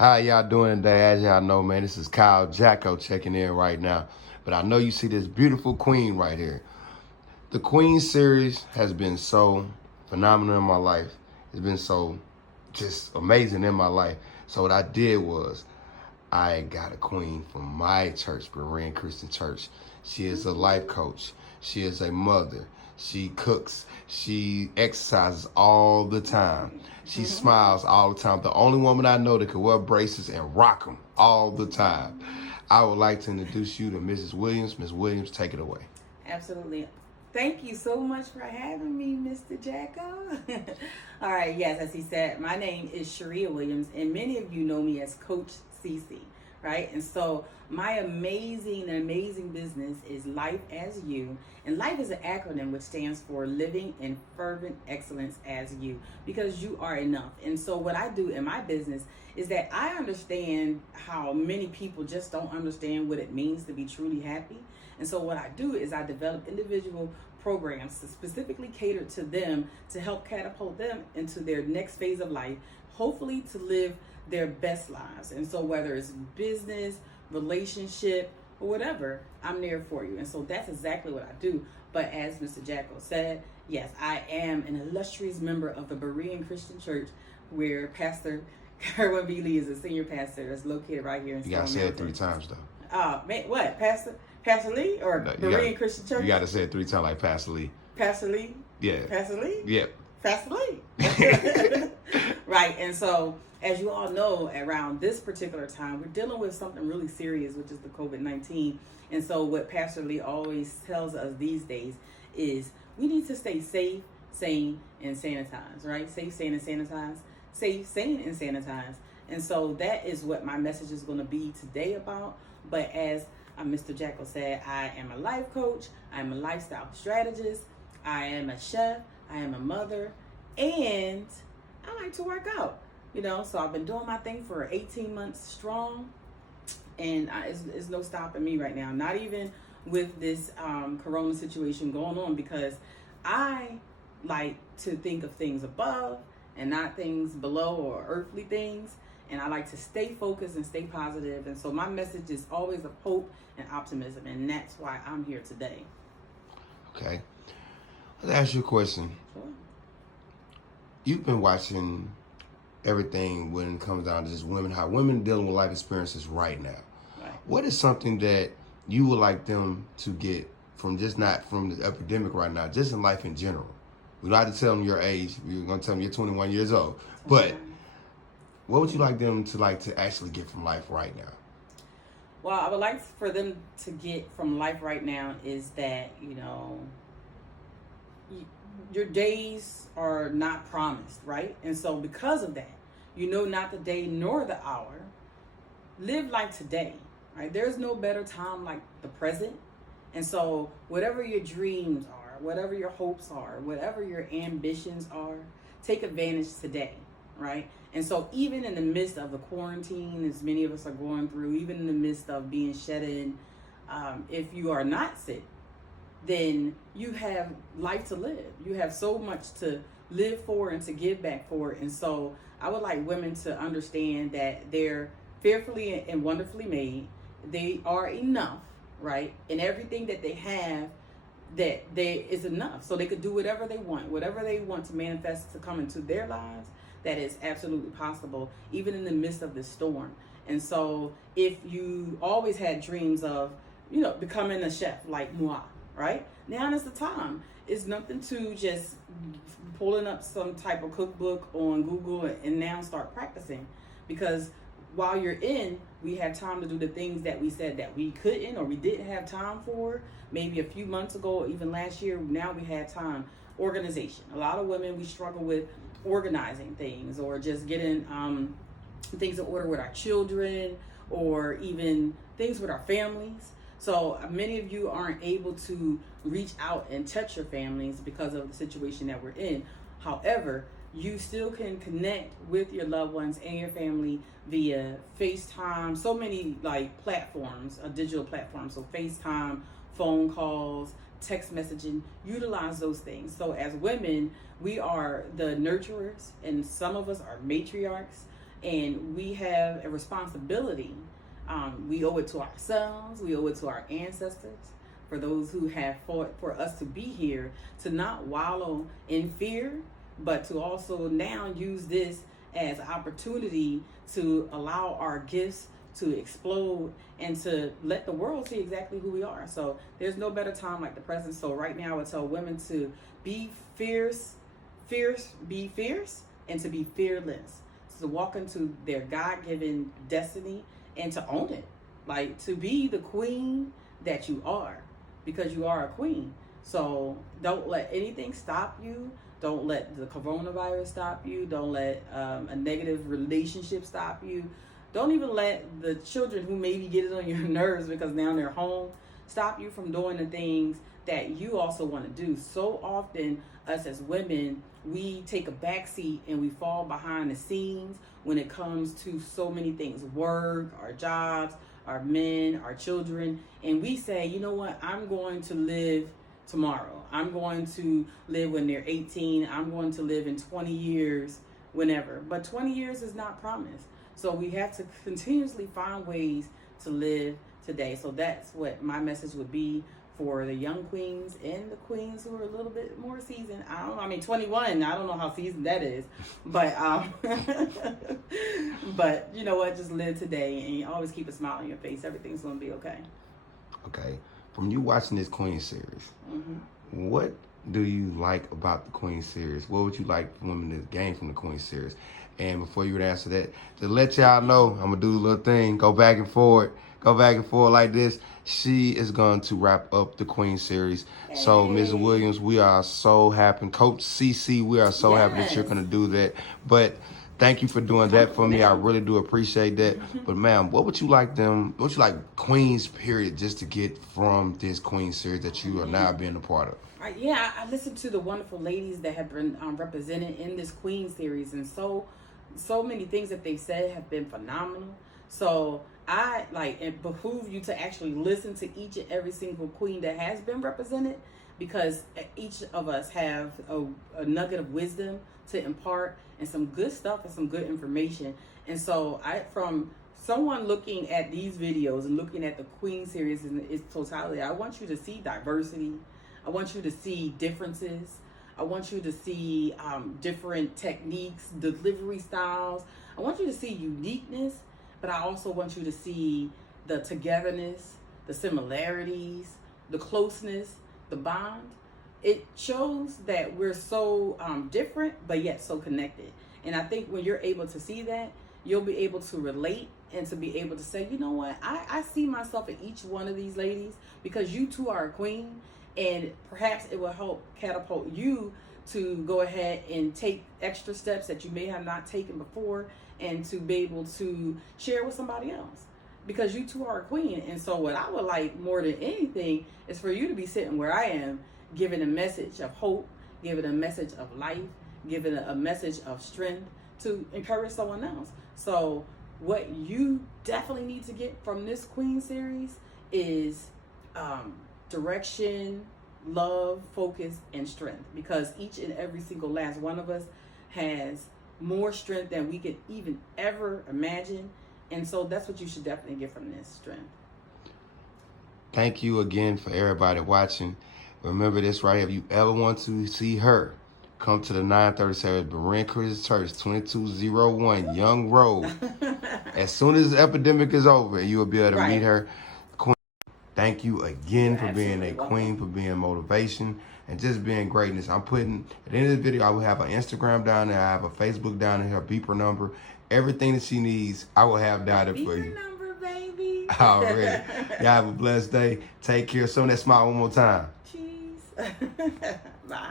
How y'all doing today? As y'all know, man, this is Kyle Jacko checking in right now. But I know you see this beautiful queen right here. The Queen series has been so phenomenal in my life. It's been so just amazing in my life. So what I did was I got a queen from my church, Berean Christian Church. She is a life coach. She is a mother. She cooks. She exercises all the time. She smiles all the time. The only woman I know that could wear braces and rock them all the time. I would like to introduce you to Mrs. Williams. Ms. Williams, take it away. Absolutely. Thank you so much for having me, Mr. Jacko. All right, yes, as he said, my name is Cherrea Williams, and many of you know me as Coach CeCe, right? And so my amazing business is Life as You. And life is an acronym which stands for Living in Fervent Excellence as You, because you are enough. And so what I do in my business is that I understand how many people just don't understand what it means to be truly happy. And so what I do is I develop individual programs specifically catered to them to help catapult them into their next phase of life, hopefully to live their best lives. And so whether it's business, relationship, or whatever, I'm there for you. And so that's exactly what I do. But as Mr. Jacko said, yes, I am an illustrious member of the Berean Christian Church, where Pastor Cherrea Williams is a senior pastor that's located right here in Stone Mountain. You gotta say it 3 times though. Man, what? Pastor Lee or No, Berean Christian Church? You gotta say it 3 times like Pastor Lee. Pastor Lee? Yeah. Pastor Lee? Yeah. Pastor Lee. Right. And so, as you all know, around this particular time, we're dealing with something really serious, which is the COVID-19. And so what Pastor Lee always tells us these days is we need to stay safe, sane, and sanitize, right? Safe, sane, and sanitize. Safe, sane, and sanitize. And so that is what my message is going to be today about. But as Mr. Jacko said, I am a life coach, I am a lifestyle strategist, I am a chef, I am a mother, and I like to work out. You know, so I've been doing my thing for 18 months strong, and it's no stopping me right now. Not even with this corona situation going on, because I like to think of things above and not things below or earthly things. And I like to stay focused and stay positive. And so my message is always of hope and optimism. And that's why I'm here today. Okay. Let's ask you a question. Sure. You've been watching everything when it comes down to just women, how women dealing with life experiences right now. Right. What is something that you would like them to get from just not from the epidemic right now, just in life in general? We don't have to tell them your age. We're going to tell them you're 21 years old. But what would you like them to actually get from life right now? Well, I would like for them to get from life right now is that, you know, your days are not promised, right? And so because of that, you know not the day nor the hour. Live like today, right? There's no better time like the present. And so whatever your dreams are, whatever your hopes are, whatever your ambitions are, take advantage today, right? And so even in the midst of the quarantine, as many of us are going through, even in the midst of being shut in, if you are not sick, then you have life to live. You have so much to live for and to give back for. And so I would like women to understand that they're fearfully and wonderfully made. They are enough, right? And everything that they have, that is enough. So they could do whatever they want to manifest to come into their lives. That is absolutely possible, even in the midst of this storm. And so if you always had dreams of, you know, becoming a chef like moi, right? Now is the time. It's nothing to just pulling up some type of cookbook on Google and now start practicing. Because while you're in, we have time to do the things that we said that we couldn't or we didn't have time for maybe a few months ago, or even last year. Now we have time. Organization. A lot of women, we struggle with organizing things or just getting things in order with our children or even things with our families. So many of you aren't able to reach out and touch your families because of the situation that we're in. However, you still can connect with your loved ones and your family via FaceTime, so many like platforms, digital platforms. So FaceTime, phone calls, text messaging, utilize those things. So as women, we are the nurturers, and some of us are matriarchs, And we have a responsibility. We owe it to ourselves, we owe it to our ancestors, for those who have fought for us to be here, to not wallow in fear, but to also now use this as an opportunity to allow our gifts to explode and to let the world see exactly who we are. So there's no better time like the present. So right now I would tell women to be fierce, be fierce, and to be fearless. To walk into their God-given destiny and to own it. Like, to be the queen that you are, because you are a queen. So don't let anything stop you. Don't let the coronavirus stop you. Don't let a negative relationship stop you. Don't even let the children who maybe get it on your nerves because now they're home stop you from doing the things that you also want to do. So often, us as women, we take a backseat and we fall behind the scenes when it comes to so many things: work, our jobs, our men, our children. And we say, you know what, I'm going to live tomorrow. I'm going to live when they're 18. I'm going to live in 20 years, whenever. But 20 years is not promised. So we have to continuously find ways to live today. So that's what my message would be for the young queens and the queens who are a little bit more seasoned. I don't know. I mean, 21. I don't know how seasoned that is, but but you know what? Just live today, and you always keep a smile on your face. Everything's gonna be okay. Okay. From you watching this Queen series, what do you like about the Queen series? What would you like for women to gain from the Queen series? And before you would answer that, to let y'all know, I'm gonna do the little thing, go back and forth like this. She is going to wrap up the Queen series. Hey. So, Ms. Williams, we are so happy. Coach CeCe, we are so happy that you're gonna do that. But thank you for doing that for me. I really do appreciate that. But ma'am, what would you like Queens period just to get from this Queen series that you are now being a part of? Yeah, I listened to the wonderful ladies that have been represented in this Queen series, and so many things that they've said have been phenomenal. So it behooves you to actually listen to each and every single queen that has been represented, because each of us have a nugget of wisdom to impart, and some good stuff and some good information. And so from someone looking at these videos and looking at the Queen series in its totality, I want you to see diversity. I want you to see differences. I want you to see different techniques, delivery styles. I want you to see uniqueness, but I also want you to see the togetherness, the similarities, the closeness, the bond. It shows that we're so different, but yet so connected. And I think when you're able to see that, you'll be able to relate and to be able to say, you know what, I see myself in each one of these ladies, because you too are a queen. And perhaps it will help catapult you to go ahead and take extra steps that you may have not taken before, and to be able to share with somebody else, because you too are a queen. And so what I would like more than anything is for you to be sitting where I am, giving a message of hope, giving a message of life, giving a message of strength to encourage someone else. So what you definitely need to get from this Queen series is direction, love, focus, and strength, because each and every single last one of us has more strength than we could even ever imagine. And so that's what you should definitely get from this: strength. Thank you again for everybody watching. Remember this right here: if you ever want to see her, come to the 937 Berean Christian Church, 2201 Young Road. As soon as the epidemic is over, you will be able to meet her. Queen, thank you again for being a queen, for being motivation, and just being greatness. I'm putting, at the end of the video, I will have an Instagram down there. I have a Facebook down there, her beeper number. Everything that she needs, I will have down there for you. Beeper number, baby. Already. Y'all have a blessed day. Take care. Show that smile one more time. Cheese. Bye.